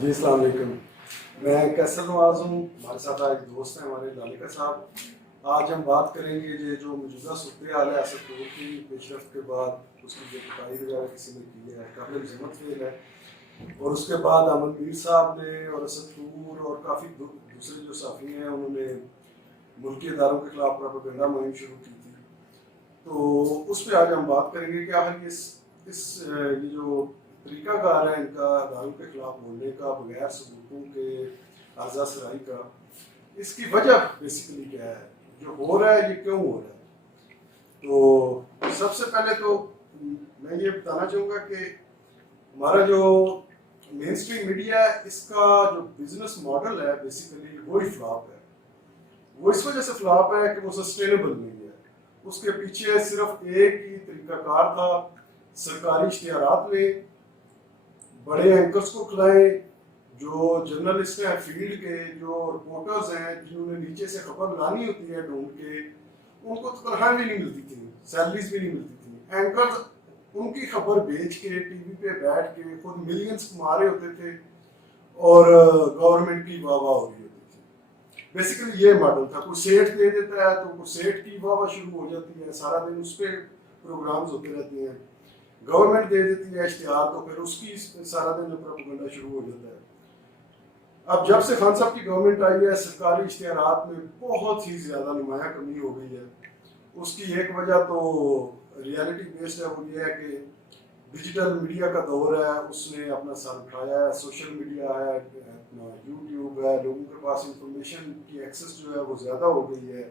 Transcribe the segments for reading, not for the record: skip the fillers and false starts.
جی السلام علیکم. میں کیسر نواز ہوں. ہمارے ساتھ ایک دوست ہیں ہمارے لالکا صاحب. آج ہم بات کریں گے یہ جو موجودہ صورتحال ہے اسد دور کی پیش رفت کے بعد اس کی جو پٹائی وغیرہ کسی نے کی ہے قابل ذمت فعل ہے, اور اس کے بعد احمد میر صاحب نے اور اسد دور اور کافی دوسرے جو صحافی ہیں انہوں نے ملکی اداروں کے خلاف پروپیگنڈا مہم شروع کی تھی. تو اس پہ آج ہم بات کریں گے کہ آخر یہ جو طریقہ کار ہے ان کا اداروں کے خلاف بولنے کا بغیر ثبوتوں کے عرضہ سرائی کا, اس کی وجہ بیسیکلی کیا ہے, جو ہو رہا ہے یہ کیوں ہو رہا ہے. تو سب سے پہلے تو میں یہ بتانا چاہوں گا کہ ہمارا جو مین اسٹریم میڈیا ہے اس کا جو بزنس ماڈل ہے بیسیکلی وہی فلاپ ہے. وہ اس وجہ سے فلاپ ہے کہ وہ سسٹینیبل نہیں ہے. اس کے پیچھے صرف ایک ہی طریقہ کار تھا, سرکاری اشتہارات لیں, بڑے اینکرز کو کھلائیں, جو جرنلسٹ ہیں فیلڈ کے, جو رپورٹرز ہیں جنہوں نے نیچے سے خبر لانی ہوتی ہے ڈھونڈ کے, ان کو تنخواہیں بھی نہیں ملتی تھیں, سیلریز بھی نہیں ملتی تھیں. اینکرز ان کی خبر بیچ کے ٹی وی پہ بیٹھ کے خود ملینز کما رہے ہوتے تھے اور گورنمنٹ کی واہ واہ ہو رہی ہوتی تھی. بیسیکلی یہ ماڈل تھا. کوئی سیٹ دے دیتا ہے تو کوئی سیٹ کی واہ واہ شروع ہو جاتی ہے, سارا دن اس پہ پروگرامز ہوتے رہتے ہیں. گورنمنٹ دے دیتی ہے اشتہار تو پھر اس کی سارا دن پروپیگنڈا شروع ہو جاتا ہے. اب جب سے خان صاحب کی گورنمنٹ آئی ہے سرکاری اشتہارات میں بہت ہی زیادہ نمایاں کمی ہو گئی ہے. اس کی ایک وجہ تو ریالٹی بیسڈ ہے, وہ یہ ہے کہ ڈیجیٹل میڈیا کا دور ہے, اس نے اپنا سر اٹھایا ہے. سوشل میڈیا ہے, اپنا یوٹیوب ہے, لوگوں کے پاس انفارمیشن کی ایکسیس جو ہے وہ زیادہ ہو گئی ہے.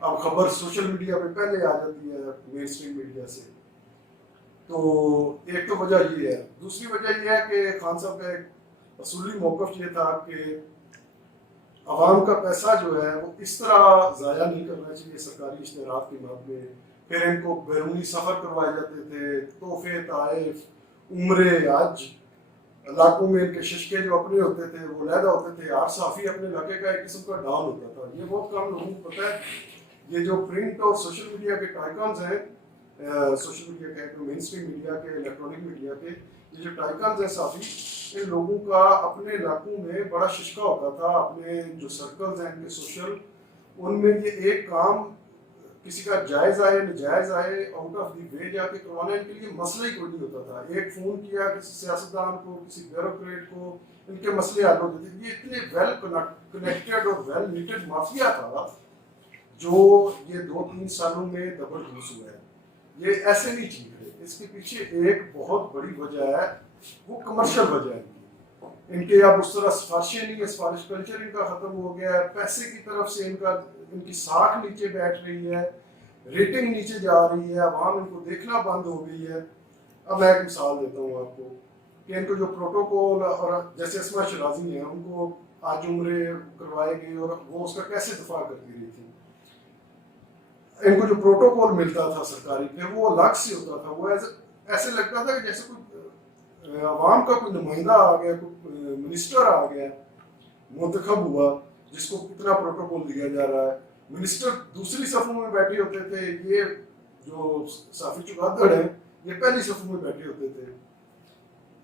اب خبر سوشل میڈیا پہ پہلے آ جاتی ہے مین اسٹریم میڈیا سے. تو ایک تو وجہ یہ ہے. دوسری وجہ یہ ہے کہ خان صاحب کا ایک اصولی موقف یہ تھا کہ عوام کا پیسہ جو ہے وہ اس طرح ضائع نہیں کرنا چاہیے سرکاری اشتہارات کی مد میں. پھر ان کو بیرونی سفر کروائے جاتے تھے, تحفے, تحائف, عمرے, حج, علاقوں میں ان کے ششکے جو اپنے ہوتے تھے وہ علیحدہ ہوتے تھے. ہر صحافی اپنے علاقے کا ایک قسم کا ڈان ہوتا تھا. یہ بہت کم لوگوں کو پتہ ہے. یہ جو پرنٹ اور سوشل میڈیا کے ٹائکانز ہیں, سوشل میڈیا کے مین اسٹریم میڈیا کے, الیکٹرانک میڈیا کے, یہ جو ٹائکانز ہیں صحافی, ان لوگوں کا اپنے علاقوں میں بڑا ششکا ہوتا تھا. اپنے جو سرکلز ہیں ان کے سوشل, ان میں یہ ایک کام کسی کا جائز آئے نجائز آئے آؤٹ آف دی وے جا کے کروانا ان کے لیے مسئلہ ہی کوئی نہیں ہوتا تھا. ایک فون کیا کسی سیاستدان کو, کسی بیوروکریٹ کو, ان کے مسئلے حل ہوتے تھے. یہ اتنے ویل کنیکٹڈ اور ویل نیٹڈ مافیا تھا جو یہ 2-3 سالوں میں دبل گھوس ہوا ہے. یہ ایسے نہیں چیز ہے. اس کے پیچھے ایک بہت بڑی وجہ ہے, وہ کمرشل وجہ ہے. ان کے اب اس طرح سفارشیں نہیں ہے, سفارش کلچر ان کا ختم ہو گیا ہے. پیسے کی طرف سے ان کی ساکھ نیچے بیٹھ رہی ہے, ریٹنگ نیچے جا رہی ہے, عوام ان کو دیکھنا بند ہو گئی ہے. اب میں ایک مثال دیتا ہوں آپ کو کہ ان کو جو پروٹوکول, اور جیسے اسما شرازی ہیں, ان کو آج عمرے کروائے گئے اور وہ اس کا کیسے دفاع کرتی رہی تھی. ان کو جو پروٹوکول ملتا تھا سرکاری پہ وہ الگ سے ہوتا تھا. وہ ایسے لگتا تھا کہ جیسے کوئی عوام کا کوئی نمائندہ آ گیا, کوئی منسٹر آ گیا, منتخب ہوا, جس کو کتنا پروٹوکول دیا جا رہا ہے. منسٹر دوسری صفوں میں بیٹھے ہوتے تھے, یہ جو صحافی چگادڑ ہیں یہ پہلی صفوں میں بیٹھے ہوتے تھے.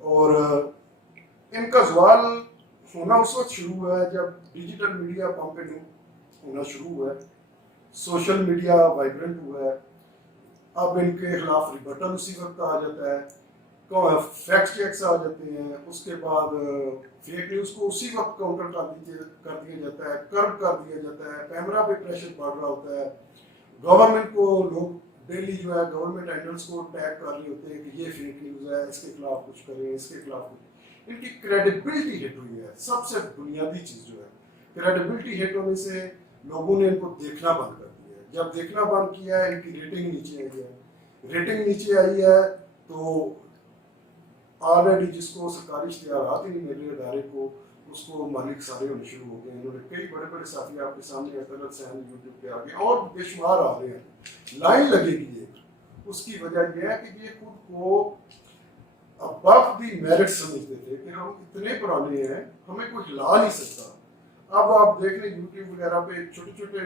اور ان کا زوال ہونا اس وقت شروع ہوا ہے جب ڈیجیٹل میڈیا پمپنگ ہونا شروع ہوا ہے, سوشل میڈیا وائبرنٹ ہوا ہے. اب ان کے خلاف ریبٹل اسی وقت آ جاتا ہے, فیکٹ چیکس آ جاتے ہیں, اس کے بعد فیک نیوز کو اسی وقت کاؤنٹر کر دیا جاتا ہے, کرب کر دیا جاتا ہے. کیمرہ پہ پریشر پڑ رہا ہوتا ہے. گورنمنٹ کو لوگ ڈیلی جو ہے گورنمنٹ ہینڈلس کو ٹیگ کر رہے ہوتے ہیں کہ یہ فیک نیوز ہے, اس کے خلاف کچھ کریں, اس کے خلاف کچھ. ان کی کریڈیبلٹی ہٹ ہوئی ہے. سب سے بنیادی چیز جو ہے کریڈیبلٹی ہٹ ہونے سے لوگوں نے ان کو دیکھنا بند کر دیا ہے. جب دیکھنا بند کیا ہے ان کی ریٹنگ نیچے آئی ہے. ریٹنگ نیچے آئی ہے تو آلریڈی جس کو سرکاری اشتہارات ہی نہیں مل رہے ادارے کو, اس کو مالک سارے ہونے شروع ہو گئے. انہوں نے کئی بڑے بڑے صحافی آپ کے سامنے اطلاع سے یوٹیوب پہ آ گئے اور بے شمار آ رہے ہیں. لائن لگے گی ایک. اس کی وجہ یہ ہے کہ یہ خود کو ابو دی میرٹ سمجھتے تھے کہ ہم اتنے پرانے ہیں ہمیں کوئی ہلا نہیں سکتا. اب آپ دیکھ لیں یوٹیوب وغیرہ پہ چھوٹے چھوٹے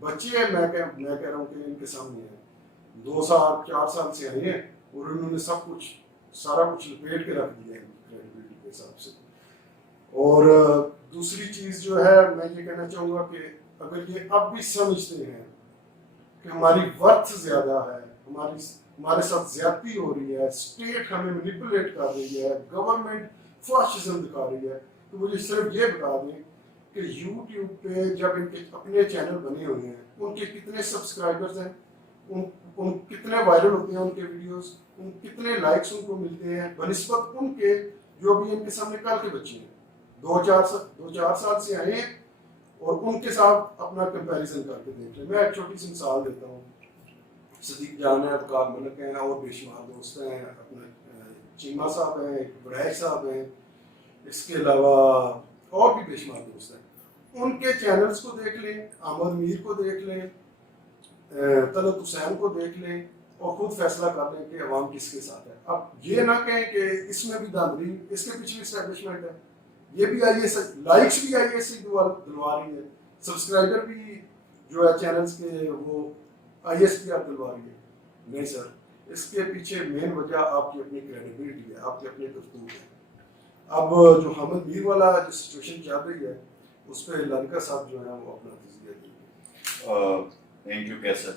بچے ہیں, میں کہہ رہا ہوں کہ ان کے سامنے ہیں 2 سال 4 سال سے آئے ہیں اور انہوں نے سب کچھ سارا کچھ لپیٹ کے رکھ دیا ہے کریڈیبلٹی کے حساب سے. اور دوسری چیز جو ہے میں یہ کہنا چاہوں گا کہ اگر یہ اب بھی سمجھتے ہیں کہ ہماری ورتھ زیادہ ہے، ہمارے ساتھ زیادتی ہو رہی ہے، اسٹیٹ ہمیں مینیپولیٹ کر رہی ہے، گورنمنٹ فاشزم دکھا رہی ہے، تو مجھے صرف یہ بتا دیں کہ یوٹیوب پہ جب ان کے اپنے چینل بنے ہوئے ہیں ان کے کتنے سبسکرائبرز ہیں، ان کتنے وائرل ہوتے ہیں ان کے ویڈیوز، ان کتنے لائکس ان کو ملتے ہیں بنسبت ان کے جو بھی ان کے سامنے کل کے بچے ہیں، دو چار سال سے آئے ہیں، اور ان کے ساتھ اپنا کمپیریزن کر کے دیکھ لیں۔ میں ایک چھوٹی سی مثال دیتا ہوں، صدیق جان ہے، ابکار ملک ہیں، اور بے شمار دوست ہیں، اپنے چیمہ صاحب ہیں، بڑیش صاحب ہیں، اس کے علاوہ اور بھی بے شمار دوست ہیں، ان کے چینلز کو دیکھ لیں، احمد میر کو دیکھ لیں، طلعت حسین کو دیکھ لیں، اور خود فیصلہ کر لیں کہ عوام کس کے ساتھ ہے۔ اب یہ نہ کہیں کہ اس میں بھی دھاندلی، اس کے پیچھے بھی اسٹیبلشمنٹ ہے، یہ بھی آئی ایس لائکس بھی آئی ایس دلوا رہی ہے، سبسکرائبر بھی جو ہے چینلز کے وہ آئی ایس پی آپ دلوا رہی ہے۔ نہیں سر، اس کے پیچھے مین وجہ آپ کی اپنی کریڈیبلٹی ہے، آپ کی اپنے کرتوت ہے۔ اب جو حامد میر والا جو سچویشن چل رہی ہے اس پہ لڑکا صاحب جو ہے وہ اپنا تجزیہ دیں گے۔ تھینک یو کیسر۔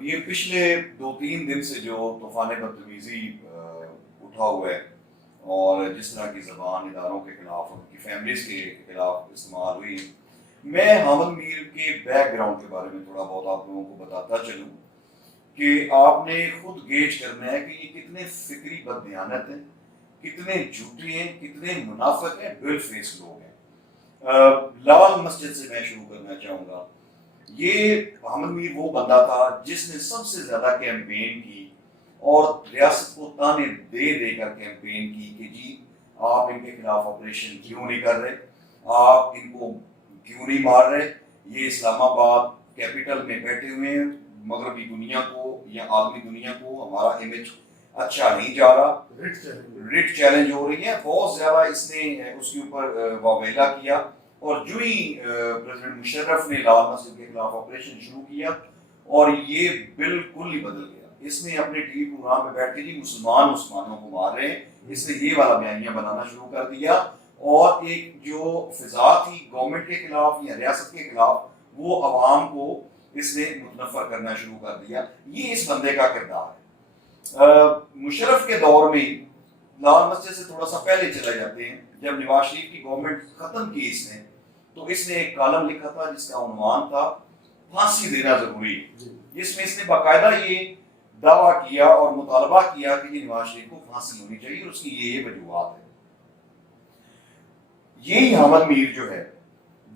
یہ پچھلے 2-3 دن سے جو طوفان بدتمیزی اٹھا ہوا ہے اور جس طرح کی زبان اداروں کے خلاف ان کی فیملیز کے خلاف استعمال ہوئی، میں حامد میر کے بیک گراؤنڈ کے بارے میں تھوڑا بہت آپ لوگوں کو بتاتا چلوں کہ آپ نے خود گیج کرنا ہے کہ یہ کتنے فکری بددیانت ہیں، کتنے جھوٹے ہیں، کتنے منافق ہیں، ڈویل فیس لوگ ہیں۔ لال مسجد سے میں شروع کرنا چاہوں گا۔ یہ حامد میر وہ بندہ تھا جس نے سب سے زیادہ کیمپین کی اور ریاست کو تانے دے دے کر کیمپین کی کہ جی آپ ان کے خلاف آپریشن کیوں نہیں کر رہے، آپ ان کو کیوں نہیں مار رہے، یہ اسلام آباد کیپٹل میں بیٹھے ہوئے ہیں، مغربی دنیا کو یا عالمی دنیا کو ہمارا امیج اچھا نہیں جا رہا، ریٹ چیلنج ہو رہی ہے، بہت زیادہ اس نے اس کے اوپر واویلا کیا۔ اور جو ہی پریزیڈنٹ مشرف نے لال مسجد کے خلاف آپریشن شروع کیا اور یہ بالکل ہی بدل گیا، اس نے اپنے ٹی وی پروگرام میں بیٹھ کے جی مسلمانوں کو مار رہے ہیں، اس نے یہ والا بیانیہ بنانا شروع کر دیا، اور ایک جو فضا تھی گورنمنٹ کے خلاف یا ریاست کے خلاف وہ عوام کو اس نے متنفر کرنا شروع کر دیا۔ یہ اس بندے کا کردار ہے۔ مشرف کے دور میں لال مسجد سے تھوڑا سا پہلے چلے جاتے ہیں، جب نواز شریف کی گورنمنٹ ختم کی اس نے، تو اس نے ایک کالم لکھا تھا جس کا عنوان تھا پھانسی دینا ضروری، جس میں اس نے باقاعدہ یہ دعویٰ کیا اور مطالبہ کیا کہ نواز شریف کو پھانسی ہونی چاہیے، اور اس کی یہ وجوہات ہے۔ یہی حامد میر جو ہے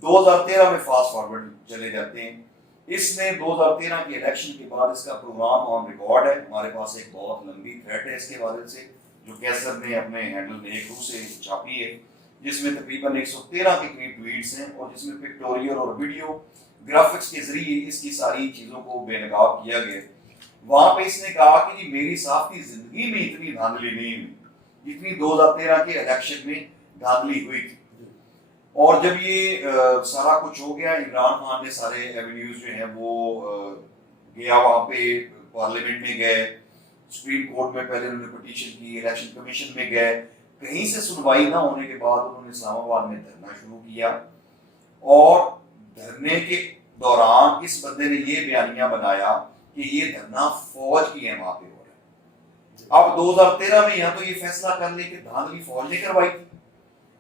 2013 میں فاسٹ فارورڈ چلے جاتے ہیں، اس نے 2013 کے الیکشن کے بعد اس کا پروگرام آن ریکارڈ ہے، ہمارے پاس ایک بہت لمبی تھریڈ ہے اس کے بارے سے جو کیسر نے اپنے ہینڈل میں ایک روح سے چھاپی ہے، جس میں تقریباً 113 کے قریب ٹویٹس ہیں، اور جس میں پکٹوریل اور ویڈیو گرافکس کے ذریعے اس کی ساری چیزوں کو بے نقاب کیا گیا۔ وہاں پہ اس نے کہا کہ جی میری سافتی زندگی میں اتنی دھاندلی نہیں ہوئی جتنی 2013 کے الیکشن میں دھاندلی ہوئی تھی۔ اور جب یہ سارا کچھ ہو گیا، عمران خان نے سارے ایونیوز جو ہیں وہ گیا، وہاں پہ پارلیمنٹ میں گئے، سپریم کورٹ میں پہلے انہوں نے پٹیشن کی، الیکشن کمیشن میں گئے، کہیں سے سنوائی نہ ہونے کے بعد انہوں نے اسلام آباد میں دھرنا شروع کیا، اور دھرنے کے دوران اس بندے نے یہ بیانیہ بنایا کہ یہ دھرنا فوج کی حمایت پہ ہو رہا ہے۔ اب 2013 میں یا تو یہ فیصلہ کر لیں کہ دھاندلی فوج نے کروائی تھی،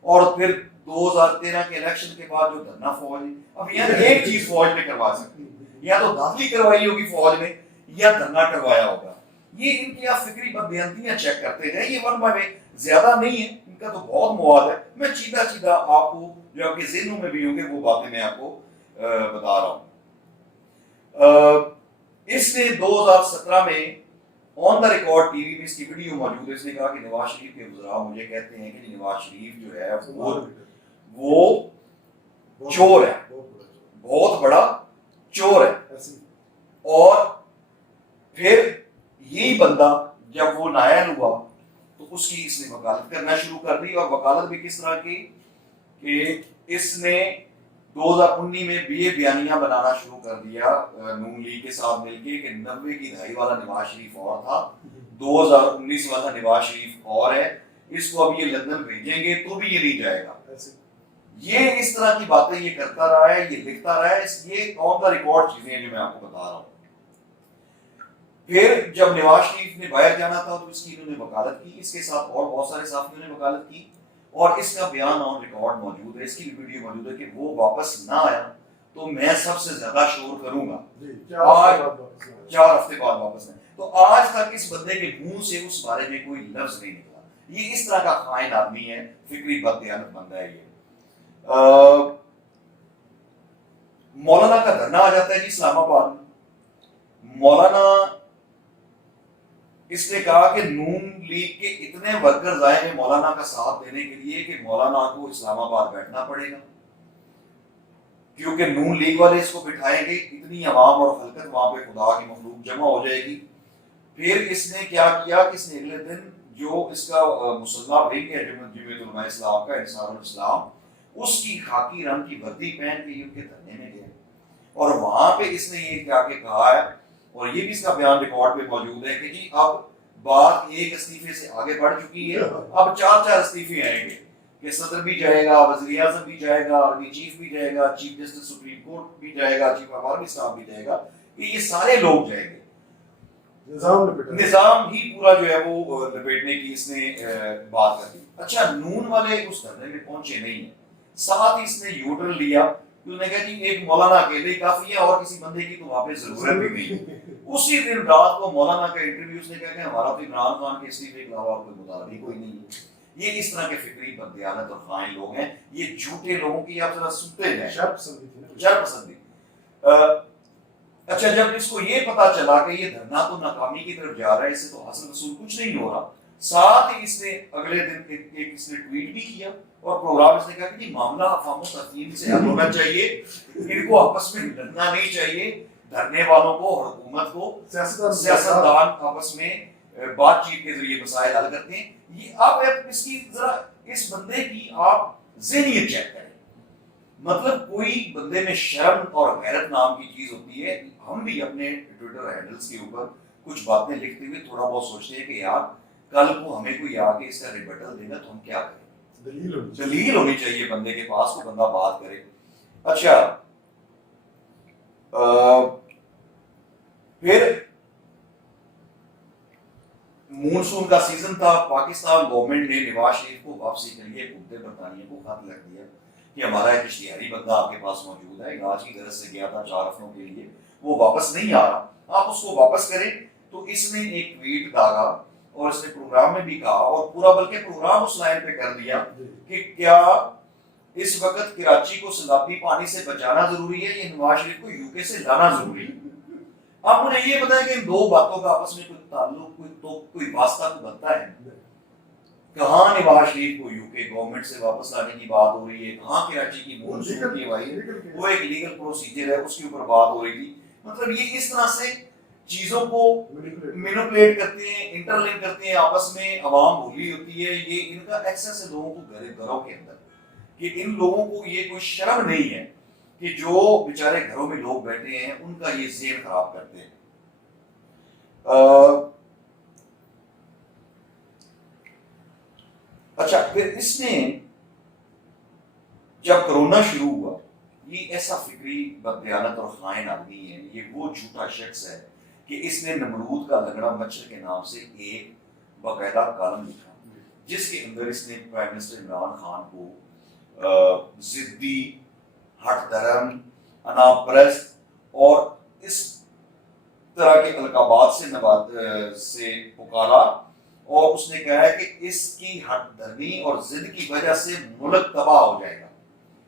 اور پھر 2013 کے الیکشن کے بعد جو دھرنا فوج نے، اب یہاں ایک چیز فوج نے کروا سکتی، یا تو دھاندلی کروائی ہوگی فوج نے یا دھرنا کروایا ہوگا۔ یہ ان کی آپ فکری بددیانتیاں چیک کرتے رہے، یہ ون بائی زیادہ نہیں ہے، ان کا تو بہت مواد ہے، میں چیدہ آپ کو جو آپ کے ذہنوں میں بھی ہوں گے وہ باتیں میں آپ کو بتا رہا ہوں۔ اس نے 2017 میں آن دا ریکارڈ ٹی وی میں اس کی ویڈیو موجود ہے، اس نے کہا کہ نواز شریف کے وزراء مجھے کہتے ہیں کہ نواز شریف جو ہے وہ چور ہے، بہت بڑا چور ہے۔ اور پھر یہی بندہ جب وہ نائل ہوا تو اس کی اس نے وکالت کرنا شروع کر دی، اور وکالت بھی کس طرح کی کہ اس نے 2019 میں بھی یہ بیانیہ بنانا شروع کر دیا نون لیگ کے ساتھ مل کے کہ 90 کی دہائی والا نواز شریف اور تھا، 2019 والا نواز شریف اور ہے، اس کو اب یہ لندن بھیجیں گے تو بھی یہ نہیں جائے گا۔ ایسے یہ اس طرح کی باتیں یہ کرتا رہا ہے, یہ لکھتا رہا ہے, یہ آن دا ریکارڈ چیزیں ہیں جو میں آپ کو بتا رہا ہوں. پھر جب نواز شریف نے باہر جانا تھا تو اس کی انہوں نے وکالت کی, اس کے ساتھ اور بہت سارے صحافیوں نے وکالت کی, اور اس کا بیان آن ریکارڈ موجود ہے, اس کی ویڈیو موجود ہے کہ وہ واپس نہ آیا تو میں سب سے زیادہ شور کروں گا. 4 ہفتے بعد واپس آئے. تو آج تک اس بندے کے منہ سے اس بارے میں کوئی لفظ نہیں نکلا. یہ اس طرح کا خائن آدمی ہے, فکری بددیانت بندہ ہے یہ. مولانا کا دھرنا آ جاتا ہے جی اسلام آباد میں. مولانا اس نے کہا کہ نون لیگ کے اتنے ورکرز آئے ہیں مولانا کا ساتھ دینے کے لیے کہ مولانا کو اسلام آباد بیٹھنا پڑے گا, کیونکہ نون لیگ والے اس کو بٹھائیں گے, اتنی عوام اور خلقت وہاں پہ خدا کی مخلوق جمع ہو جائے گی. پھر اس نے کیا کیا کہ اس نے اگلے دن جو اس کا مسلح ونگ ہے جمعیت علماء اسلام کا, انصار الاسلام, اس کی خاکی رنگ کی وردی پہن کے ان کے دھرنے میں گئے, اور وہاں پہ اس نے یہ کیا کہ کہا ہے, اور یہ بھی اس کا بیان ریکارڈ پہ موجود ہے کہ جی اب بات ایک استعفے سے آگے بڑھ چکی ہے, اب 4 استعفے آئیں گے کہ صدر بھی جائے گا, وزیر اعظم بھی جائے گا, آرمی چیف بھی جائے گا, چیف جسٹس سپریم کورٹ بھی جائے گا, چیف آف آرمی اسٹاف بھی جائے گا, کہ یہ سارے لوگ جائیں گے. نظام ہی پورا جو ہے وہ لپیٹنے کی اس نے بات کر دی. اچھا, نون والے اس دھرنے میں پہنچے نہیں ہیں, ساتھ ہی اس نے یو ٹرن لیا, انہوں نے کہا جی ایک مولانا اکیلے کافی ہے, اور کسی بندے کی تو وہاں پہ ضرورت بھی نہیں. اسی دن رات کو مولانا کا انٹرویو اس نے کہا کہ ہمارا تو عمران خان کے استعفے کے علاوہ کوئی مطالبہ ہی کوئی نہیں ہے. یہ اس طرح کے فکری بددیانت اور خائن لوگ ہیں. یہ جھوٹے لوگوں کی آپ ذرا سنتے ہیں, شر پسندی. اچھا, جب اس کو یہ پتا چلا کہ یہ دھرنا تو ناکامی کی طرف جا رہا ہے, اس سے تو حاصل رسول کچھ نہیں ہو رہا, ساتھ ہی اس نے اگلے دن ایک اس نے ٹویٹ بھی کیا اور پروگرام اس نے کہا کہ جی معاملہ افہام و تفہیم سے حل ہونا چاہیے, ان کو آپس میں لڑنا نہیں چاہیے, دھرنے والوں کو اور حکومت کو سیاستدان آپس میں بات چیت کے ذریعے مسائل حل کرتے ہیں. یہ آپ اس کی ذرا اس بندے کی آپ ذہنیت چیک کریں. مطلب کوئی بندے میں شرم اور غیرت نام کی چیز ہوتی ہے. ہم بھی اپنے ٹویٹر ہینڈلز کے اوپر کچھ باتیں لکھتے ہوئے تھوڑا بہت سوچتے ہیں کہ یار کل کو ہمیں کوئی آ کے اس کا ریبٹل دے گا تو ہم کیا کریں. دلیل ہونی چاہیے بندے کے پاس, کو بندہ بات کرے. اچھا, پھر مونسون کا سیزن تھا, پاکستان گورنمنٹ نے نواز شریف کو واپسی کے لیے حکومت برطانیہ کو خط لکھ دیا کہ ہمارا ایک اشتہاری بندہ آپ کے پاس موجود ہے, علاج کی غرض سے گیا تھا 4 ہفتوں کے لیے, وہ واپس نہیں آ رہا, آپ اس کو واپس کریں. تو اس نے ایک ٹویٹ ڈالا اور اس نے پروگرام میں بھی کہا, اور پورا بلکہ پروگرام اس لائن پہ کر دیا کہ کیا اس وقت کراچی کو سیلابی پانی سے بچانا ضروری ہے یا نواز شریف کو یو کے سے لانا ضروری ہے. اب انہیں یہ بتایا کہ ان دو باتوں کا آپس میں کوئی تعلق, کوئی واسطہ تو بنتا ہے. کہاں نواز شریف کو یو کے گورنمنٹ سے واپس لانے کی بات ہو رہی ہے, کہاں کراچی کی مونسون کی ہوائی, وہ ایک لیگل پروسیجر ہے, اس کے اوپر بات ہو رہی تھی. مطلب یہ اس طرح سے چیزوں کو مینوپولیٹ کرتے ہیں, انٹرلنک کرتے ہیں آپس میں, عوام بھولی ہوتی ہے. یہ ان کا ایکسس ہے لوگوں کو گھروں کے اندر, کہ ان لوگوں کو یہ کوئی شرم نہیں ہے کہ جو بیچارے گھروں میں لوگ بیٹھے ہیں ان کا یہ ذہن خراب کرتے ہیں. اچھا, پھر اس نے جب کرونا شروع ہوا, یہ ایسا فکری بددیانت اور خائن آدمی ہے, یہ وہ جھوٹا شخص ہے کہ اس نے نمرود کا لنگڑا مچھر کے نام سے ایک باقاعدہ کالم لکھا جس کے اندر اس نے پرائم منسٹر عمران خان کو ضدی, ہٹ دھرم, انا پرست اور اس طرح کے القابات سے پکارا, اور اس نے کہا ہے کہ اس کی ہٹ دھرمی اور ضد کی وجہ سے ملک تباہ ہو جائے گا.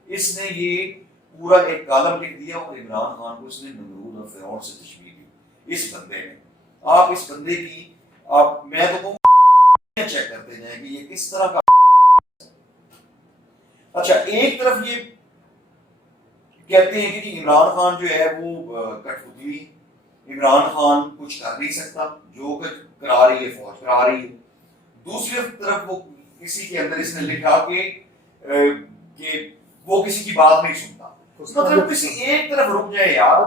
اس نے یہ پورا ایک کالم لکھ دیا اور عمران خان کو اس نے نمرود اور فرعون سے تشبیہ دی. اس بندے نے, آپ اس بندے کی آپ میں تو کہوں چیک کرتے جائیں کہ یہ کس طرح کا. اچھا, ایک طرف یہ کہتے ہیں کہ جی عمران خان جو ہے وہ کٹ پتلی, عمران خان کچھ کر نہیں سکتا, جو کچھ کرا رہی ہے فوج کرا رہی ہے. دوسری طرف وہ کسی کے اندر اس نے لکھا کہ وہ کسی کی بات نہیں سنتا. مطلب کسی ایک طرف رک جائے یار,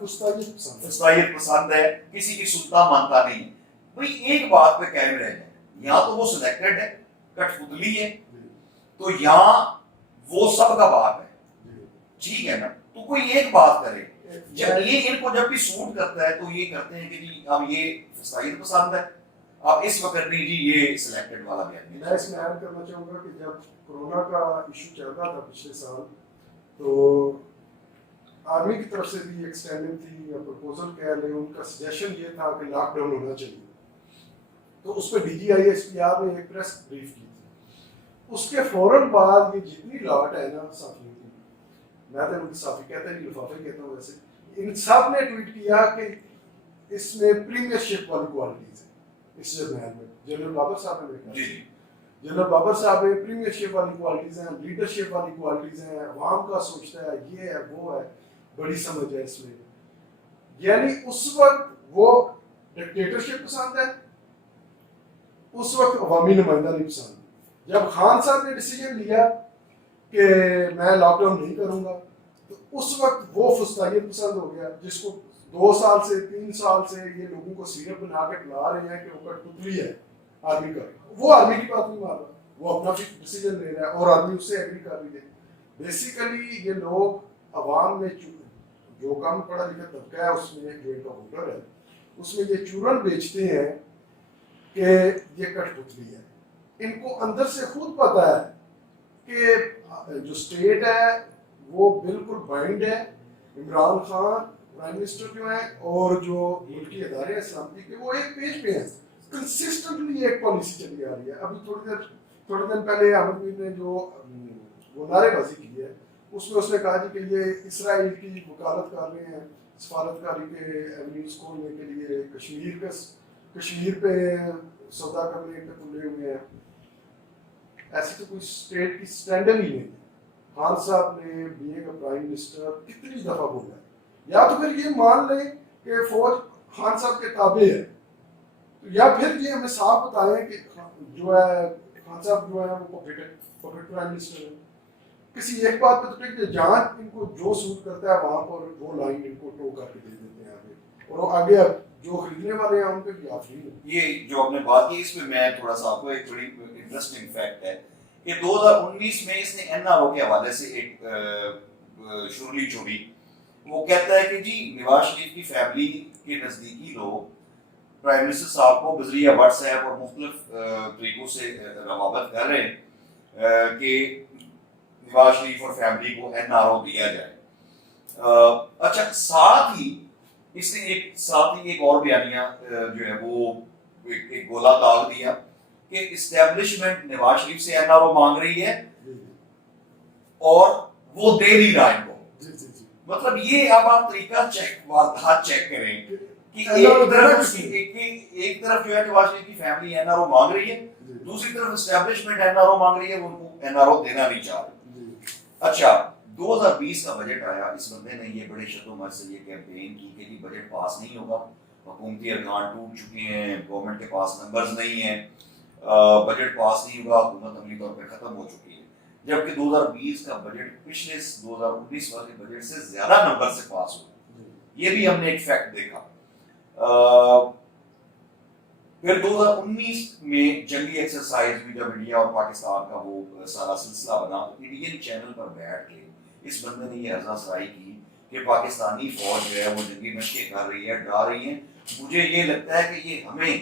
فسطائیت پسند ہے, کسی کی سنتا مانتا نہیں. بھئی ایک بات پہ قائم رہ جائے, یا تو وہ سلیکٹڈ ہے, کٹ پتلی ہے, تو یہاں وہ سب کا باپ ہے, ٹھیک ہے نا, تو کوئی ایک بات کرے. جب یہ ان کو جب بھی سوٹ کرتا ہے تو یہ کرتے ہیں کہ جی اب یہ فسائد پسند ہے, اب اس وقت نہیں جی یہ سلیکٹڈ والا بھی آدمی. میں اس میں ایڈ کرنا چاہوں گا کہ جب کورونا کا ایشو چل رہا تھا پچھلے سال, تو آرمی کی طرف سے بھی ایک اسٹینڈنگ تھی یا پرپوزل کہہ لیں, ان کا سجیشن یہ تھا کہ لاک ڈاؤن ہونا چاہیے. تو اس پہ D G I S P R نے ایک پریس بریف کی تھی. اس کے فوراً بعد یہ جتنی لاٹ ہے نا صحافیوں کی, میں تو ان کی صحافی کہتا نہیں لفافے کہتا ہوں ویسے, ان سب نے ٹویٹ کیا کہ اس میں پریمیئر شپ والی کوالٹیز ہیں اس جرنیل میں. جنرل بابر صاحب نے کہا, جنرل بابر صاحب میں پریمیئر شپ والی کوالٹیز ہیں, لیڈرشپ والی کوالٹیز ہیں, عوام کا سوچتا ہے, یہ ہے وہ ہے, بڑی سمجھ ہے اس میں. یعنی اس وقت وہ ڈکٹیٹرشپ پسند ہے, اس وقت عوامی نمائندہ نہیں پسند. جب خان صاحب نے ڈیسیجن لیا کہ میں لاک ڈاؤن نہیں کروں گا, تو اس وقت وہ فسطائیت پسند ہو گیا, جس کو 2 سال سے 3 سال سے یہ لوگوں کو سیرپ بنا کے پلا رہے ہیں کہ وہ کٹپتلی ہے آرمی کا. وہ آرمی کی بات نہیں مان رہا, وہ اپنا ڈیسیجن لے رہا ہے اور آرمی اس سے ایگری کر رہی ہے. بیسیکلی یہ لوگ عوام میں جو کم پڑھا لکھا طبقہ ہے اس میں جو ان کا ووٹر ہے اس میں یہ چورن بیچتے ہیں کہ یہ کٹپتلی ہے. ان کو اندر سے خود پتا ہے کہ جو اسٹیٹ ہے وہ بالکل بائنڈ ہے. عمران خان پرائم منسٹر جو ہیں اور جو ملکی ادارے ہیں سلامتی کے, وہ ایک پیج پہ ہیں. کنسسٹنٹلی ایک پالیسی چلی آ رہی ہے. ابھی تھوڑے دن پہلے احمد میر نے جو وہ نعرے بازی کی ہے اس میں اس نے کہا جی کہ یہ اسرائیل کی وکالت کر رہے ہیں سفارتکاری کے ایونیوز کھولنے کے لیے, کشمیر پہ سودا کرنے کے تلے ہوئے ہیں. ایسے تو کوئی اسٹیٹ کی اسٹینڈرڈ ہی نہیں. خان صاحب نے بینگ اے پرائم منسٹر کتنی دفعہ بولا ہے, یا تو پھر یہ مان لیں کہ فوج خان صاحب کے تابع ہے, یا پھر یہ ہمیں صاف بتائیں کہ جو ہے خان صاحب جو ہے وہ پپٹ پرائم منسٹر ہے. کسی ایک بات پہ تو ٹھیک ہے, جہاں ان کو جو سوٹ کرتا ہے وہاں پر وہ لائن ان کو ٹو کر کے دے دیتے ہیں آگے, اور آگے اب جو خریدنے والے ہیں ان پہ بھی آفرین ہے. یہ جو آپ نے بات کی اس میں میں تھوڑا سا آپ کو ایک بڑی انٹرسٹنگ فیکٹ ہے کہ 2019 میں اس نے این آر او کے حوالے سے ایک شرلی چھوڑی. وہ کہتا ہے کہ جی نواز شریف کی فیملی کے نزدیکی لوگ پرائم منسٹر صاحب کو بذریعہ واٹس ایپ اور مختلف طریقوں سے روابط کر رہے ہیں کہ نواز شریف اور فیملی کو این آر او دیا جائے. اچھا, ساتھ ہی اس نے ایک اور بیانیہ جو ہے وہ ایک گولا داغ دیا کہ اسٹیبلشمنٹ نواز شریف سے این آر او مانگ رہی ہے اور وہ دے نہیں رہا ان کو. مطلب یہ اب آپ طریقہ چیک کریں کہ ایک طرف جو ہے نواز شریف کی فیملی این آر او مانگ رہی ہے, دوسری طرف اسٹیبلشمنٹ این آر او مانگ رہی ہے, وہ ان کو این آر او دینا نہیں چاہ رہے. اچھا, 2020 کا بجٹ آیا, اس بندے نے یہ بڑے شد و مت سے یہ کیمپین کی کہ جی بجٹ پاس نہیں ہوگا, حکومتی ارکان ٹوٹ چکے ہیں, گورنمنٹ کے پاس نمبرز نہیں ہیں, بجٹ پاس نہیں ہوگا, حکومت عملی طور پہ ختم ہو چکی ہے. جبکہ 2020 کا بجٹ پچھلے 2019 والے بجٹ سے زیادہ نمبر سے پاس ہوا. یہ بھی ہم نے ایک فیکٹ دیکھا. پھر 2019 میں جنگی ایکسرسائز بھی جب انڈیا اور پاکستان کا وہ سارا سلسلہ بنا, تو انڈین چینل پر بیٹھ کے اس بندے نے یہ ہرزہ سرائی کی کہ پاکستانی فوج جو ہے وہ جنگی مشقیں کر رہی ہے, ڈرا رہی ہیں. مجھے یہ لگتا ہے کہ یہ ہمیں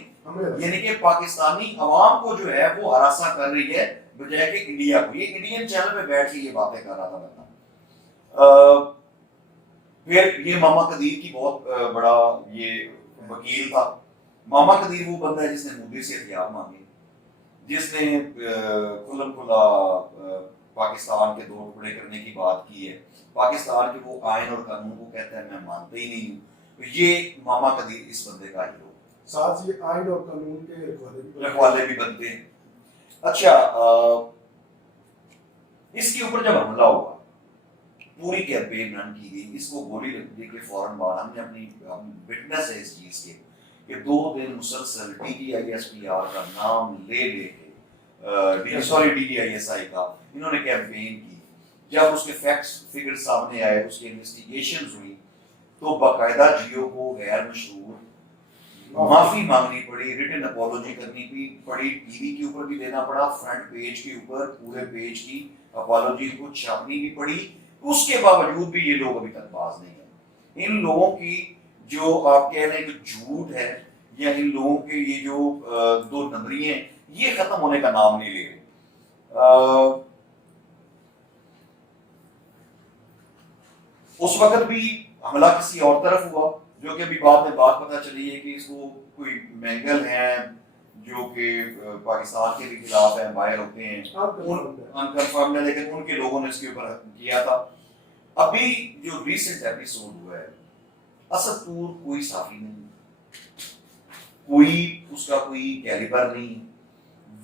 یعنی کہ پاکستانی عوام کو جو ہے وہ ہراساں کر رہی ہے بجائے کہ انڈیا کو. یہ انڈین چینل پہ بیٹھ کے یہ باتیں کر رہا تھا بندہ. پھر یہ ماما قدیر کی بہت بڑا یہ وکیل تھا. ماما قدیر وہ بندہ ہے جس نے مودی سے ہتھیار مانگے, جس نے کھلم کھلا پاکستان کے 2 ٹکڑے کرنے کی بات کی ہے, پاکستان کے وہ آئین اور قانون کو کہتا ہے میں مانتا ہی نہیں ہوں. یہ ماما قدیر اس بندے کا ہیرو, ساتھ یہ آئین اور قانون کے رکھوالے بھی بنتے ہیں. اچھا, اس کے اوپر جب حملہ ہوا, پوری کیمپین رن کی گئی, اس کو گولی لگنے کے فوراً بعد ہم نے اپنی وٹنس ہے اس چیز کے کہ 2 دن مسلسل D G I S P R کا نام لے کے D G I S I کا انہوں نے کیمپین کی. جب اس کے فیکٹس فگر سامنے آئے, اس کی انویسٹیگیشنز ہوئی, تو باقاعدہ جیو کو غیر مشروع معافی مانگنی پڑی, ریٹن اپولوجی کرنی پڑی, ٹی وی کے اوپر بھی دینا پڑا, فرنٹ پیج کے اوپر پورے پیج کی اپولوجی کو چھاپنی بھی پڑی. اس کے باوجود بھی یہ لوگ ابھی تک باز نہیں ہیں. ان لوگوں کی جو آپ کہہ رہے ہیں کہ جھوٹ ہے, یا ان لوگوں کے یہ جو دو نمبری ہیں, یہ ختم ہونے کا نام نہیں لے رہے. اس وقت بھی حملہ کسی اور طرف ہوا, جو کہ ابھی بعد میں بات پتہ چلی ہے کہ اس کو کوئی مینگل ہیں جو کہ پاکستان کے بھی خلاف ہیں, باہر ہوتے ہیں, انکنفرمڈ ہے, لیکن ان کے لوگوں نے اس کے اوپر کیا تھا. ابھی جو ریسنٹ ایپیسوڈ ہوا ہے, اسد پور کوئی صافی نہیں, کوئی اس کا کوئی کیلیبر نہیں,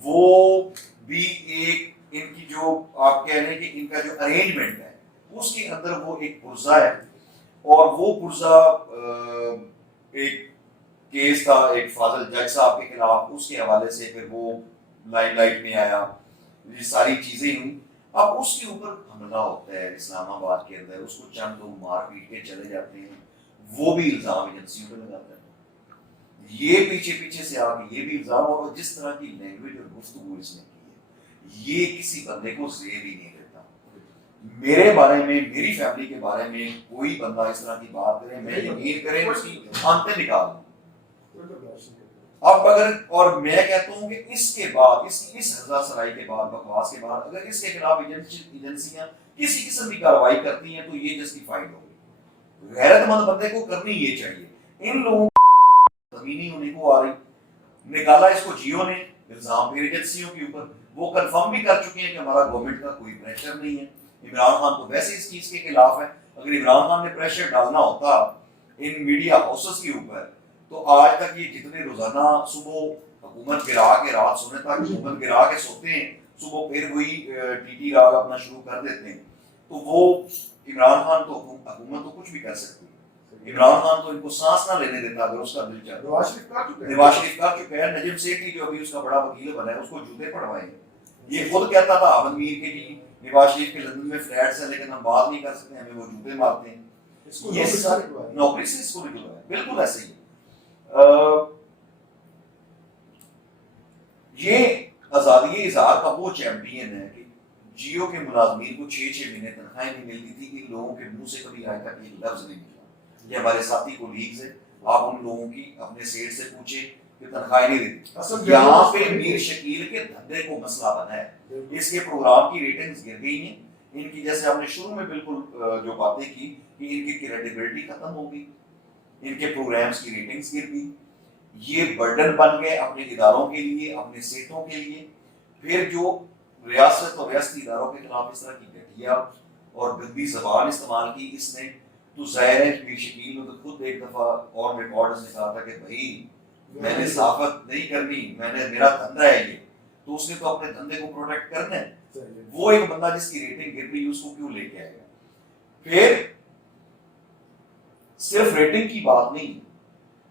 وہ بھی ایک ان کی جو آپ کہہ رہے ہیں کہ ان کا جو ارینجمنٹ ہے اس کے اندر وہ ایک پرزہ ہے, اور وہ پرزہ ایک کیس تھا ایک فاضل جج صاحب کے خلاف, اس کے حوالے سے پھر وہ لائم لائٹ میں آیا, یہ ساری چیزیں ہوئی. اب اس کے اوپر حملہ ہوتا ہے اسلام آباد کے اندر, اس کو چند لوگ مار پیٹ کے چلے جاتے ہیں, وہ بھی الزام ایجنسیوں پہ لگاتا ہے, یہ پیچھے سے آ کے یہ بھی الزام. اور جس طرح کی لینگویج اور گفتگو اس نے کی ہے, یہ کسی بندے کو زیب ہی نہیں دیتا. میرے بارے میں, میری فیملی کے بارے میں کوئی بندہ اس طرح کی بات کرے, میں یقین کریں اس کی آنتیں نکال دوں. اب اگر, اور میں کہتا ہوں کہ اس کے بعد, اس حضرہ سرائی کے بعد, بکواس کے بعد, اگر اس کے خلاف ایجنسیاں کسی قسم کی کارروائی کرتی ہیں تو یہ جسٹیفائڈ ہوگی. غیرت مند بندے کو کرنی یہ چاہیے. ان لوگوں کو زمینی ہونے کو آ رہی, نکالا اس کو جیو نے الزام پھر ایجنسیوں کے اوپر. وہ کنفرم بھی کر چکے ہیں کہ ہمارا گورنمنٹ کا کوئی پریشر نہیں ہے. عمران خان تو ویسے اس چیز کے خلاف ہے. اگر عمران خان نے پریشر ڈالنا ہوتا ان میڈیا ہاؤسز کے اوپر, تو آج تک یہ جتنے روزانہ صبح حکومت گرا کے رات سونے تک, حکومت گرا کے سوتے ہیں, صبح پھر وہی ٹی ٹی راگ اپنا شروع کر دیتے ہیں. تو وہ عمران خان تو حکومت تو کچھ بھی کر سکتی ہے. عمران خان تو ان کو سانس نہ لینے دیتا اگر اس کا دل چاہتا. نواز شریف کر چکے ہیں. نجم سیٹھی جو ابھی اس کا بڑا وکیل بنا ہے, اس کو جوتے پڑوائے. یہ خود کہتا تھا احمد میر کے جی نواز شریف کے لندن میں فلیٹس ہیں لیکن ہم بات نہیں کر سکتے, ہمیں وہ جوتے مارتے ہیں. نوکری سے اس کو نکلوایا. بالکل ایسے ہی. یہ آزادی اظہار کا وہ چیمپئن ہے کہ جیو کے ملازمین کو 6 مہینے تنخواہیں نہیں ملتی تھی. ان لوگوں کے منہ سے کبھی آج تک ایک لفظ نہیں نکلا. یہ ہمارے ساتھی کولیگز ہیں, آپ ان لوگوں کی اپنے سیٹ سے پوچھیں کہ تنخواہیں نہیں دیتی. یہاں پہ میر شکیل کے دھندے کو مسئلہ بنا ہے. اس کے پروگرام کی ریٹنگز گر گئی ہیں. ان کی جیسے ہم نے شروع میں بالکل جو باتیں کی کہ ان کی کریڈیبلٹی ختم ہو گئی, ان کے پروگرامز کی ریٹنگز گر گئی. یہ برڈن بن گئے اپنے اداروں کے لیے, اپنے سیٹوں کے لیے. پھر جو ریاست اور ریاستی اداروں کے خلاف اس طرح کی گھٹیا اور گندی زبان استعمال کی اس نے, تو ظاہر ہے میر شکیل نے تو خود ایک دفعہ آن ریکارڈ نے کہا تھا کہ بھائی میں نے صحافت نہیں کرنی, میرا دھندا ہے یہ. تو اس نے تو اپنے دھندے کو پروٹیکٹ کرنا ہے. وہ ایک بندہ جس کی ریٹنگ گر گئی اس کو کیوں لے کے آئے گا؟ پھر صرف ریٹنگ کی بات نہیں,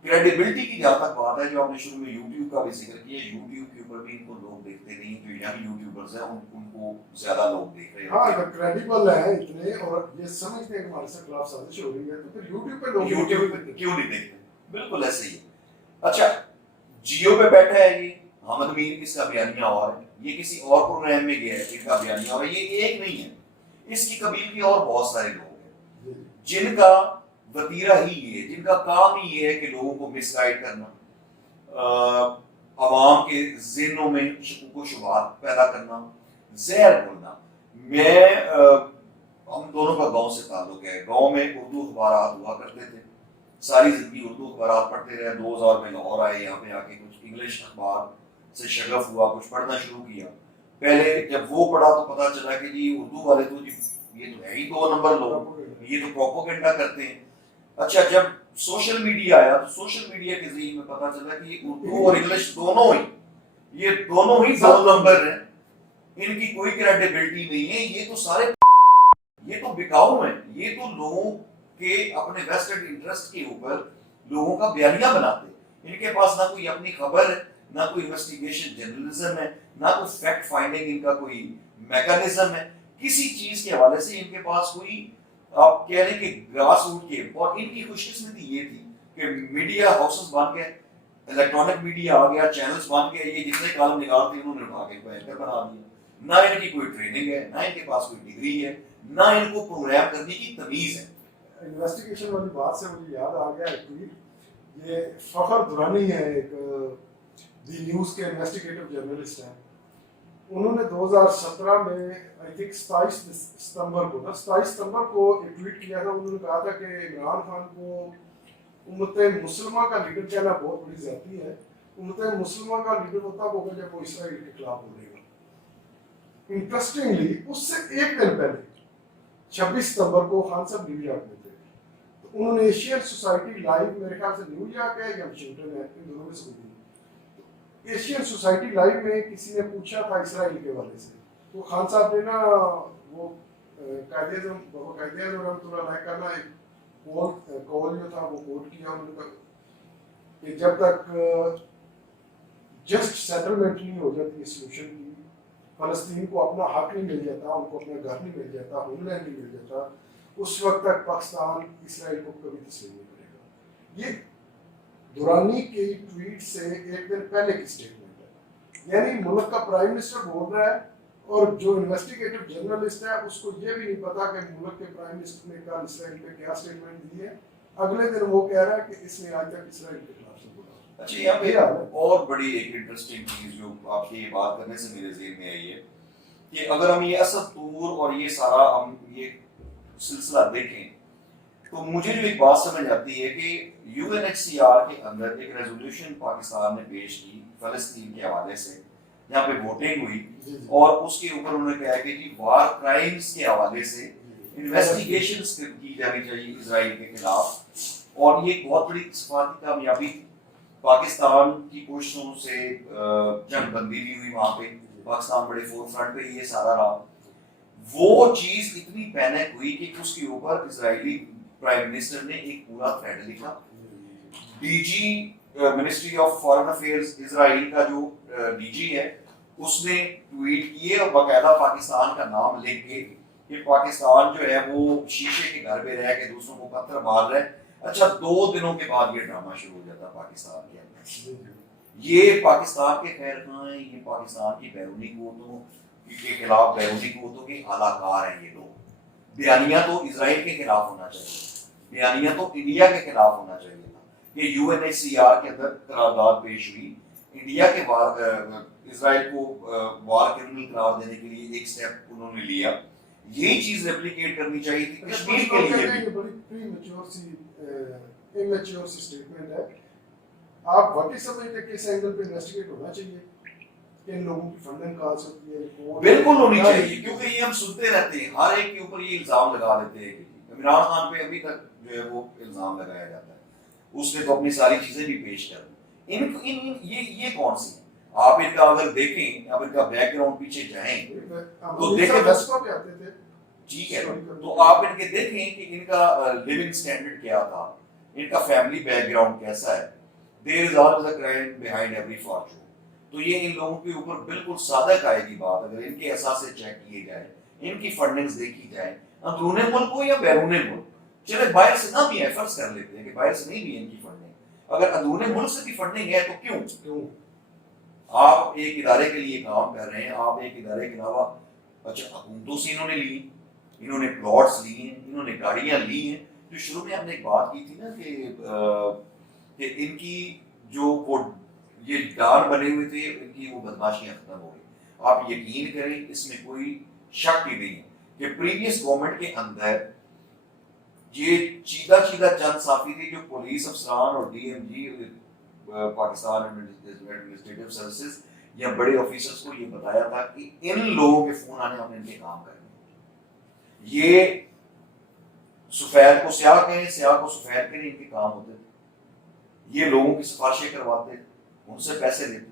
کریڈیبلٹی کی جہاں تک بات ہے, جو آپ نے شروع میں یوٹیوب کا بھی ذکر کیا, یوٹیوب کے اوپر بھی ان کو لوگ دیکھتے نہیں. جو ینگ یوٹیوبرز ہیں ان کو زیادہ لوگ دیکھ رہے ہیں. ہاں اگر کریڈیبل ہیں اتنے اور یہ سمجھتے ہیں کہ ہمارے سے خلاف سازش ہو رہی ہے تو پھر یوٹیوب پہ لوگ کیوں نہیں دیکھتے؟ بالکل ایسے ہی. اچھا جیو پہ بیٹھا ہے یہ حامد میر, کس کا بیانیہ اور ہے, یہ کسی اور پروگرام میں گیا ہے ان کا بیانیہ اور یہ ایک نہیں ہے, اس کی قبیل کے اور بہت سارے لوگ ہیں جن کا وتیرہ ہی یہ ہے, جن کا کام ہی یہ ہے کہ لوگوں کو مس گائیڈ کرنا, عوام کے ذہنوں میں شکوک و شبہات پیدا کرنا, زہر بولنا. ہم دونوں کا گاؤں سے تعلق ہے. گاؤں میں اردو اخبارات ہوا کرتے تھے, ساری زندگی اردو اخبارات پڑھتے رہے. 2000 میں لاہور آئے, یہاں پہ آ کے کچھ انگلش اخبار سے شغف ہوا, کچھ پڑھنا شروع کیا. پہلے جب وہ پڑھا تو پتا چلا کہ جی اردو والے تو جی یہ تو ہے ہی 2 نمبر لوگ, یہ تو پروپیگنڈا کرتے ہیں. اچھا جب سوشل میڈیا آیا تو سوشل میڈیا کے ذریعے میں پتا چلا کہ یہ اردو اور انگلش دونوں ہی 2 نمبر ہیں, ان کی کوئی کریڈیبلٹی نہیں ہے. یہ تو سارے یہ تو بکاؤ ہیں, یہ تو لوگوں کے اپنے ویسٹڈ انٹرسٹ کے اوپر لوگوں کا بیانیہ بناتے ہیں. ان کے پاس نہ کوئی اپنی خبر ہے, نہ کوئی انویسٹیگیشن جرنلزم ہے, نہ کوئی فیکٹ فائنڈنگ ان کا کوئی میکانزم ہے. کسی چیز کے حوالے سے ان کے پاس کوئی آپ کہہ رہے ہیں کہ گراس روٹ کے. اور ان کی خوش قسمتی یہ تھی کہ میڈیا ہاؤسز بن گئے, الیکٹرانک میڈیا آ گیا, چینلز بن گئے, یہ جتنے کالم نگار تھے انہوں نے اٹھا کے اینکر بنا دیا. نہ ان کی کوئی ٹریننگ ہے, نہ ان کے پاس کوئی ڈگری ہے, نہ ان کو پروگرام کرنے کی تمیز ہے. انویسٹیگیشن والی بات سے مجھے یاد آ گیا ایک ٹویٹ, یہ فخر درانی ہے, ایک دی نیوز کے انویسٹیگیٹو جرنلسٹ ہیں. انہوں نے 2017 میں آئی تھنک 27 ستمبر کو ایک ٹویٹ کیا تھا. انہوں نے کہا تھا کہ عمران خان کو امت مسلمہ کا لیڈر کہنا بہت بڑی زیادتی ہے. امت مسلمہ کا لیڈر ہوتا ہوگا جب وہ اسرائیل کے خلاف بولے گا. انٹرسٹنگلی اس سے ایک دن پہلے 26 ستمبر کو خان صاحب نیو یارک میں تھے. تو انہوں نے ایشین سوسائٹی لائیو, میرے خیال سے نیو یارک ہے یا واشنگٹن ہے, ان دونوں میں سے کوئی. ایشین سوسائٹی لائیو میں کسی نے پوچھا تھا اسرائیل کے حوالے سے, تو خان صاحب نے نا وہ قائد اعظم رحمۃ اللہ علیہ کا نا ایک کال جو تھا وہ کوٹ کیا. انہوں نے کہا کہ جب تک جسٹ سیٹلمنٹ نہیں ہو جاتی سولوشن کی, فلسطین کو اپنا حق نہیں مل جاتا, ان کو اپنا گھر نہیں مل جاتا, ہوم لینڈ نہیں مل جاتا, اس وقت تک پاکستان اسرائیل کو کبھی تسلیم نہیں کرے گا. یہ دورانی کی ٹویٹ سے ایک دن پہلے کی سٹیٹمنٹ ہے. یعنی ملک کا پرائم منسٹر بول رہا ہے, اور جو انویسٹیگیٹو جرنلسٹ ہے اس کو یہ بھی نہیں پتا کہ ملک کے پرائم منسٹر نے کل اسرائیل پہ کیا سٹیٹمنٹ دی ہے. اگلے دن وہ کہہ رہا ہے کہ اس نے آج تک اسرائیل کے خلاف سے بولا. اچھا, یہاں پہ اور بڑی ایک انٹرسٹنگ چیز جو آپ کی یہ بات کرنے سے میرے ذہن میں آئی ہے کہ اگر ہم یہ اسد طور اور یہ سارا ہم یہ سلسلہ دیکھیں تو مجھے جو ایک بات سمجھ آتی ہے کہ U N H C R کے اندر ایک ریزولوشن پاکستان نے پیش کی فلسطین کے حوالے سے, جہاں پہ ووٹنگ ہوئی, اور اس کے اوپر انہوں نے کہا کہ جی وار کرائمز کے حوالے سے انویسٹیگیشنز کی جانی چاہیے اسرائیل کے خلاف. اور یہ ایک بہت بڑی سفارتی کامیابی تھی. پاکستان کی کوششوں سے جنگ بندی بھی ہوئی وہاں پہ, پاکستان بڑے فور فرنٹ پہ یہ سارا رہا. وہ چیز اتنی پینک ہوئی کہ اس کے اوپر اسرائیلی پرائم منسٹر نے ایک پورا تھریڈ لکھا. D G ministry of foreign affairs Israel کا جو ڈی جی ہے اس نے ٹویٹ کیے اور باقاعدہ پاکستان کا نام لکھ کے کہ پاکستان جو ہے وہ شیشے کے گھر پہ رہ کے دوسروں کو پتھر مار رہا ہے. اچھا 2 دنوں کے بعد یہ ڈرامہ شروع ہو جاتا پاکستان کے اندر. یہ پاکستان کے خیر خواہ ہیں, یہ پاکستان کی بیرونی قوتوں کے خلاف بیرونی قوتوں کے اعلیٰ کار ہیں. یہ لوگ بیانیہ تو اسرائیل کے خلاف ہونا چاہیے, بیانیہ تو انڈیا کے خلاف ہونا چاہیے تھا. کہ U N H C R کے اندر قرارداد پیش ہوئی, انڈیا کے اسرائیل کو وار کرمنل قرار دینے کے لیے ایک سٹیپ انہوں نے لیا. یہی چیز ریپلیکیٹ کرنی چاہیے تھی کشمیر کے لیے بھی. بڑی پری میچور سی سٹیٹمنٹ ہے. آپ واقعی سمجھتے کہ اس اینگل پہ انویسٹیگیٹ ہونا چاہیے کہ ان لوگوں کی فنڈنگ کہاں سے ہوتی ہے؟ بالکل ہونی چاہیے, کیونکہ یہ ہم سنتے رہتے ہیں, ہر ایک کے اوپر یہ الزام لگا دیتے ہیں. عمران خان پہ ابھی تک جو ہے وہ الزام لگایا جاتا ہے, اس نے تو اپنی ساری چیزیں بھی پیش کر دی. یہ کون سی ہیں؟ آپ ان کا اگر دیکھیں, آپ ان کا بیک گراؤنڈ پیچھے جائیں تو دیکھیں, ٹھیک ہے, تو آپ ان کے دیکھیں کہ ان کا لیونگ سٹینڈرڈ کیا تھا, ان کا فیملی بیک گراؤنڈ کیسا ہے. There is always a crime behind every fortune. تو یہ ان لوگوں کے اوپر بالکل صادق آئے گی بات اگر ان کے اثاثے چیک کیے جائیں, ان کی فنڈنگز دیکھی جائیں, اندرون ملک ہو یا بیرون ملک. چلے باہر سے نہ بھی ہے, فرض کر لیتے ہیں کہ باہر سے نہیں بھی ہے ان کی فنڈنگ, اگر اندرون ملک سے بھی فنڈنگ ہے تو کیوں؟ آپ ایک ادارے کے لیے کام کر رہے ہیں, آپ ایک ادارے کے علاوہ اچھا حکومتوں سے انہوں نے لی, انہوں نے پلاٹس لی ہیں, انہوں نے گاڑیاں لی ہیں. جو شروع میں ہم نے ایک بات کی تھی نا کہ ان کی جو وہ یہ ڈار بنے ہوئے تھے, ان کی وہ بدماشیاں ختم ہو گئی. آپ یقین کریں اس میں کوئی شک ہی نہیں کہ پریویس گورنمنٹ کے اندر یہ چیدہ چند صافی تھے جو پولیس افسران اور D M G Pakistan administrative services یا بڑے آفیسرز کو یہ بتایا تھا کہ ان لوگوں کے فون آنے ہم نے ان کے کام کرنے. یہ سفید کو سیاہ کہیں, سیاہ کو سفید کہیں, ان کے کام ہوتے تھے. یہ لوگوں کی سفارشیں کرواتے, ان سے پیسے لیتے.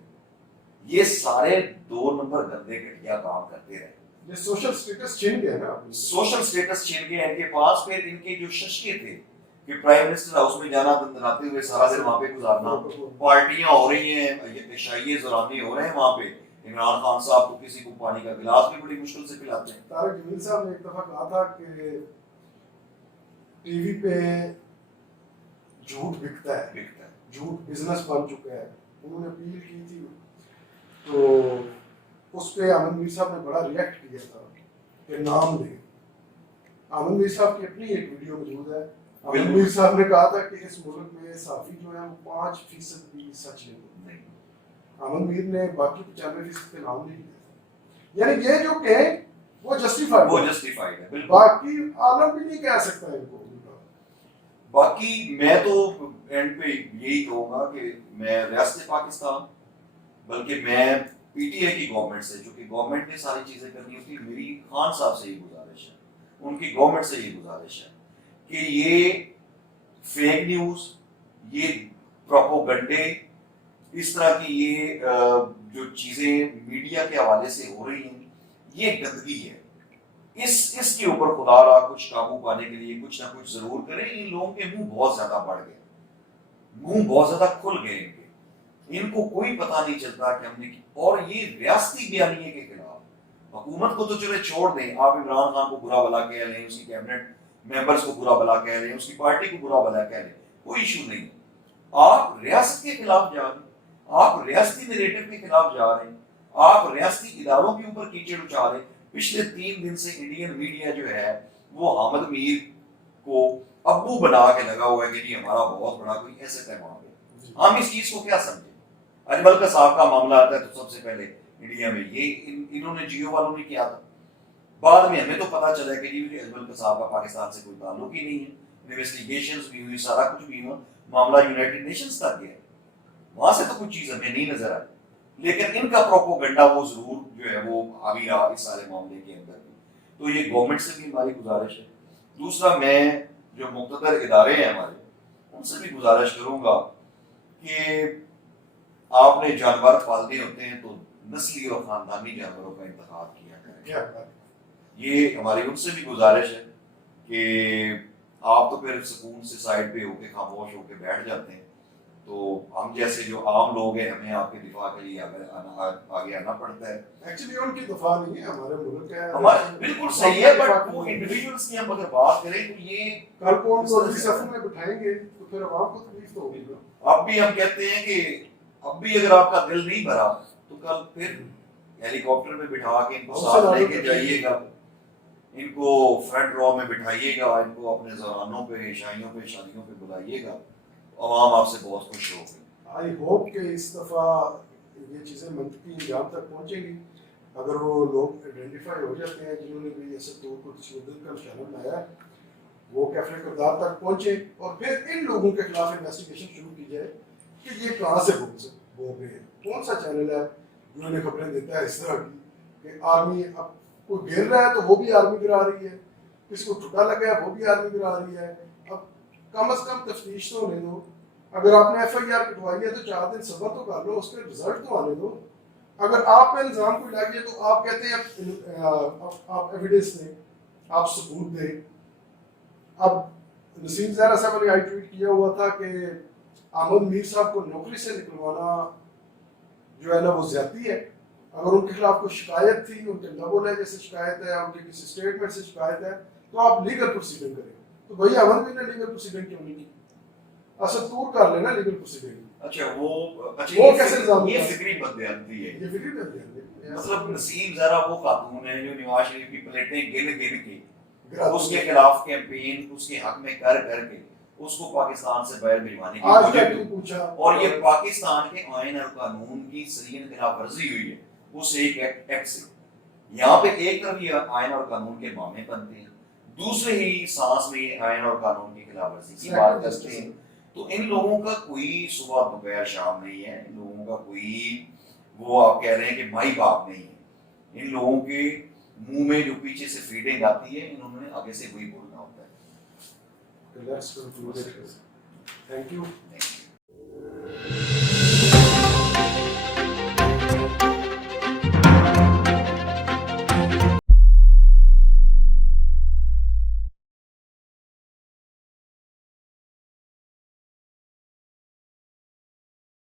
یہ سارے 2 نمبر گندے گھٹیا کام کرتے رہے. یہ سوشل سٹیٹس چھن گیا نا, سوشل سٹیٹس چھن گیا ان کے پاس. پھر ان کے جو ششکے تھے کہ پرائم منسٹر ہاؤس میں جانا, دندناتے ہوئے سارا دن وہاں پہ گزارنا, پارٹیاں ہو رہی ہیں, شاہی زرانے ہو رہے ہیں وہاں پہ. عمران خان صاحب کو کسی کو پانی کا گلاس بھی بڑی مشکل سے پلاتے ہیں. طارق جمیل صاحب نے ایک دفعہ کہا تھا کہ ٹی وی پہ جھوٹ بکتا ہے, جھوٹ بزنس بن چکا ہے. انہوں نے اپیل کی تھی تو اس پہ احمد میر صاحب نے بڑا ریئیکٹ کیا تھا کہ نام لیں. احمد میر صاحب کی اپنی ایک ویڈیو موجود ہے. احمد میر صاحب نے کہا تھا کہ اس ملک میں صحافی جو ہیں وہ 5% بھی سچ نہیں بولتے. احمد میر نے باقی 95% پہ نام نہیں لیا. یعنی یہ جو کہیں وہ جسٹیفائڈ ہے, بالکل. باقی عالم بھی نہیں کہہ سکتا ان کو. باقی میں تو اینڈ پہ یہی کہوں گا کہ میں ریاست پاکستان بلکہ میں پی ٹی اے کی گورنمنٹ سے, جو کہ گورنمنٹ نے ساری چیزیں کرنی ہوتی, میری خان صاحب سے یہ گزارش ہے, ان کی گورنمنٹ سے یہ گزارش ہے کہ یہ فیک نیوز, یہ پروپوگنڈے, اس طرح کی یہ جو چیزیں میڈیا کے حوالے سے ہو رہی ہیں, یہ گندگی ہے. اس کے اوپر خدا را کچھ قابو پانے کے لیے کچھ نہ کچھ ضرور کریں. ان لوگوں کے منہ بہت زیادہ بڑھ گئے, منہ بہت زیادہ کھل گئے ان کے, ان کو کوئی پتہ نہیں چلتا کہ ہم نے کی. اور یہ ریاستی بیانیے کے خلاف, حکومت کو تو چلے چھوڑ دیں, آپ عمران خان کو برا بلا کہہ لیں, اس کی کیبنٹ ممبرز کو برا بلا کہہ لیں, اس کی پارٹی کو برا بلا کہہ لیں, کوئی ایشو نہیں. آپ ریاست کے خلاف جا رہے ہیں, آپ ریاستی نیریٹو کے خلاف جا رہے ہیں, آپ ریاستی اداروں کے اوپر کیچڑ اچھا رہے ہیں. پچھلے 3 دن سے انڈین میڈیا جو ہے وہ حامد میر کو ابو بنا کے لگا ہوا ہے کہ نہیں ہمارا بہت بڑا کوئی ایسے پیغام ہے. ہم اس چیز کو کیا سمجھیں؟ اجمل کا صاحب کا معاملہ آتا ہے تو سب سے پہلے انڈیا میں یہ انہوں نے جیو والوں نے کیا تھا. بعد میں ہمیں تو پتا چلا کہ جی اجمل کا صاحب کا پاکستان سے کوئی تعلق ہی نہیں ہے. انویسٹیگیشنز بھی ہوئی, سارا کچھ بھی ہوا, معاملہ یونائٹڈ نیشنز تک گیا, وہاں سے تو کچھ چیز ہمیں نہیں نظر آئی. لیکن ان کا پروپوگنڈا وہ ضرور جو ہے وہ حاوی رہا اس سارے معاملے کے اندر بھی. تو یہ گورنمنٹ سے بھی ہماری گزارش ہے. دوسرا میں جو مقتدر ادارے ہیں ہمارے, ان سے بھی گزارش کروں گا کہ آپ نے جانور پالنے ہوتے ہیں تو نسلی اور خاندانی جانوروں کا انتخاب کیا کریں. یہ ہماری ان سے بھی گزارش ہے کہ آپ تو پھر سکون سے سائڈ پہ ہو کے خاموش ہو کے بیٹھ جاتے ہیں, تو ہم جیسے جو عام لوگ ہیں ہمیں آپ کے دفاع کے لیے آگے آنا پڑتا ہے. ایکچولی ان کی دفاع نہیں ہے, ہمارے ملک ہے, ہمارے بالکل صحیح ہے, بٹ وہ انڈیویجولس کی ہم اگر بات کریں تو یہ کل کو ان کو اس صف میں بٹھائیں گے تو پھر عوام کو تکلیف تو ہوگی. اب بھی ہم کہتے ہیں کہ اب بھی اگر آپ کا دل نہیں بھرا تو کل پھر ہیلی کاپٹر میں بٹھا کے ان کو ساتھ لے کے جائیے گا, ان کو فرنٹ رو میں بٹھائیے گا, ان کو اپنے زرانوں پہ, شائیوں پہ, شادیوں پہ بلائیے گا, عوام آپ سے بہت خوش ہوگی. آئی ہوپ کہ اس دفعہ یہ چیزیں منطقی انجام تک پہنچیں گی. اگر وہ لوگ آئیڈینٹیفائی ہو جاتے ہیں جنہوں نے بھی ایسے طور کو تشدد کا نشانہ بنایا, وہ کیفے کردار تک پہنچے اور پھر ان لوگوں کے خلاف انویسٹیگیشن شروع کی جائے کہ یہ کہاں سے بول رہے ہیں, کون سا چینل ہے جو انہیں خبریں دیتا ہے اس طرح کی کہ آرمی اب کوئی گر رہا ہے تو وہ بھی آرمی گرا رہی ہے, کسی کو ٹھٹا لگا ہے وہ بھی آرمی گرا رہی ہے. اب کم از کم تفتیش تو ہونے دو. اگر آپ نے ایف آئی آر کٹوائی ہے تو 4 دن صبر تو کر لو, اس کے رزلٹ تو آنے دو. اگر آپ پہ الزام کوئی لگ جائے تو آپ کہتے ہیں آپ ایویڈنس دیں, آپ ثبوت دیں. اب نسیم زہرا صاحب نے آئی ٹویٹ کیا ہوا تھا کہ احمد میر صاحب کو نوکری سے نکلوانا جو ہے نا وہ زیادتی ہے. اگر ان کے خلاف کوئی شکایت تھی, ان کے لبو لہجے سے شکایت ہے, ان کے کسی اسٹیٹمنٹ سے شکایت ہے, تو آپ لیگل پروسیڈنگ کریں. تو بھائی احمد میر نے لیگل پروسیڈنگ کیوں نہیں کی؟ اصل طور کر لینا لیگل پروسیڈنگ. اچھا وہ کیسے الزام یہ فکری بددیانتی ہے, یہ فکری بددیانتی ہے. مطلب نسیم زہرا وہ خاتون ہے جو نواز شریف کی پلیٹیں گن کے اس کے خلاف کیمپین اس کے حق میں کر کے اس کو پاکستان سے باہر بھجوانے کی پوچھا, اور یہ پاکستان کے آئین اور قانون کی سرین خلاف ورزی ہوئی ہے اس ایک ایکٹ سے. یہاں پہ ایک طرف یہ آئین اور قانون کے معاملے بنتے ہیں, دوسرے ہی سانس میں یہ آئین اور قانون کی خلاف ورزی کی بات کرتے ہیں. تو ان لوگوں کا کوئی صبح دوپہر شام نہیں ہے, ان لوگوں کا کوئی وہ آپ کہہ رہے ہیں کہ مائی باپ نہیں ہے. ان لوگوں کے منہ میں جو پیچھے سے فیڈنگ آتی ہے انہوں نے آگے سے وہی بولنا ہوتا ہے. Let's conclude it. Thank you.